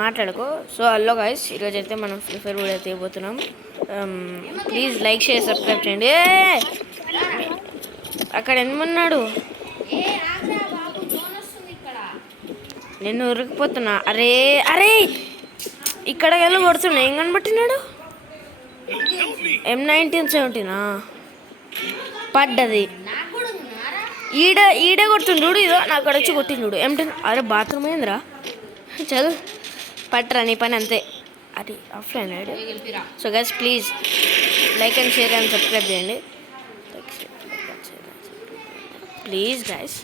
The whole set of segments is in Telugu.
మాట్లాడుకో. సో హలో గైస్, ఈరోజు అయితే మనం ఫ్రీ ఫైర్ వీడియో తీయబోతున్నాం. ప్లీజ్ లైక్ చేసి సబ్స్క్రైబ్ చేయండి. అక్కడ ఎందుకున్నాడు? నేను ఉరికిపోతున్నా. అరే అరే ఇక్కడ వెళ్ళి కొడుతున్నా. ఏం కనబట్టినాడు? M1917 పడ్డది. ఈడే కొడుతుండు. ఇదో నాకు వచ్చి కొట్టిండు M10. అరే బాత్రూమ్ ఏందిరా? చల్ పట్టరా, నీ పని అంతే. అది offline ID. So guys please like and share and subscribe చేయండి ప్లీజ్ గైస్.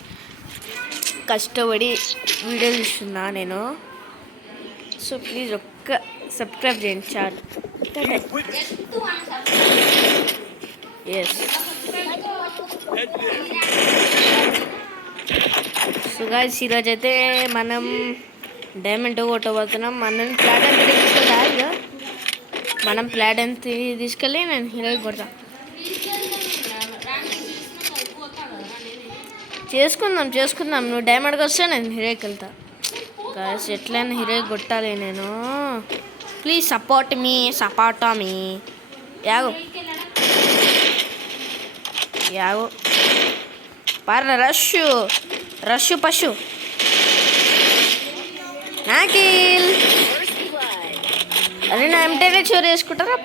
కష్టపడి వీడియో చూస్తున్నా నేను. సో ప్లీజ్ ఒక్క సబ్స్క్రైబ్ చేయండి చాలు. ఎస్ సో గైస్, ఈరోజు అయితే మనం డైమండ్ కొట్టబోతున్నాం. మనం ప్లాట్ ఎంత తీసుకుంటా? ఇక మనం ప్లాట్ ఎంత తీసుకెళ్ళి నేను హీరోకి కొడతా. చేసుకుందాం. నువ్వు డైమండ్కి వస్తే నేను హీరోకి వెళ్తా. గైస్ ఎట్లయినా హీరోకి కొట్టాలి నేను. ప్లీజ్ సపోర్ట్ మీ. యాగో పార రష్ పశు నాకిల్. అదే నా M10 చోరీ వేసుకుంటారా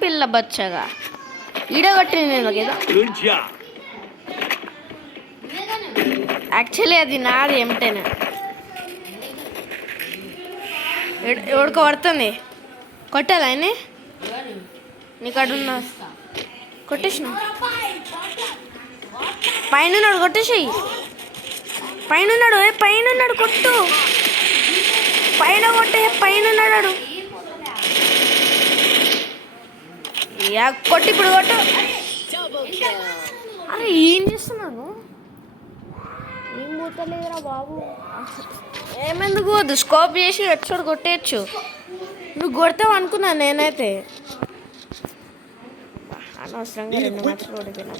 పిల్ల బచ్చగా? ఈడ కొట్టింది నేను కదా. యాక్చువల్లీ అది నాది M10. ఎవడికో పడుతుంది. కొట్టాలా ఆయన? నీకు అడున్నా కొట్టేసిన. పైన కొట్టేసాయి. పైన కొట్టు. పైన కొట్టే. పైన కొట్టి ఇప్పుడు కొట్టు. అరే ఏం చేస్తున్నాను? ఏం పోతలేదురా బాబు. ఏమెందుకు పోదు? స్కోప్ చేసి ఎచ్చోడు కొట్టేయచ్చు. నువ్వు కొడతావు అనుకున్నాను నేనైతే. అనవసరంగా 2 మ్యాచ్లు ఓడిపోయినా.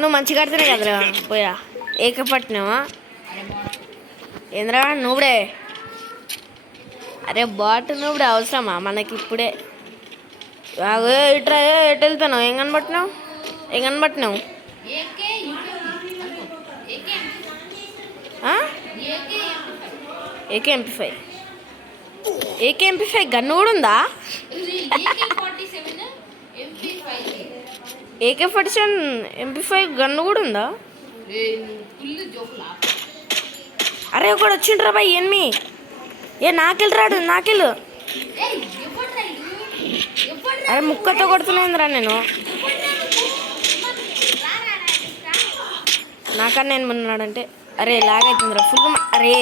నువ్వు మంచిగా ఆడితేనే కదరా పోయా. ఏకపట్టినావా ఏంద్రా నువ్వుడే? అరే బాట్ నువ్వుడే అవసరమా మనకి ఇప్పుడే? ఇట్రా ఎటు వెళ్తాను? ఏం కనబట్టినావు? AK-MP5 గన్ను కూడా ఉందా? AK-47 MP5 గన్ను కూడా ఉందా? అరే ఒకడు వచ్చిండ్రా బాయ్. ఎన్మి నాకెళ్ళు. అరే ముక్కతో కొడుతున్నాయిందిరా నేను. నాకన్నా నేను ఉన్నాడంటే. అరే లాగ్ అవుతుందిరా ఫుల్. అరే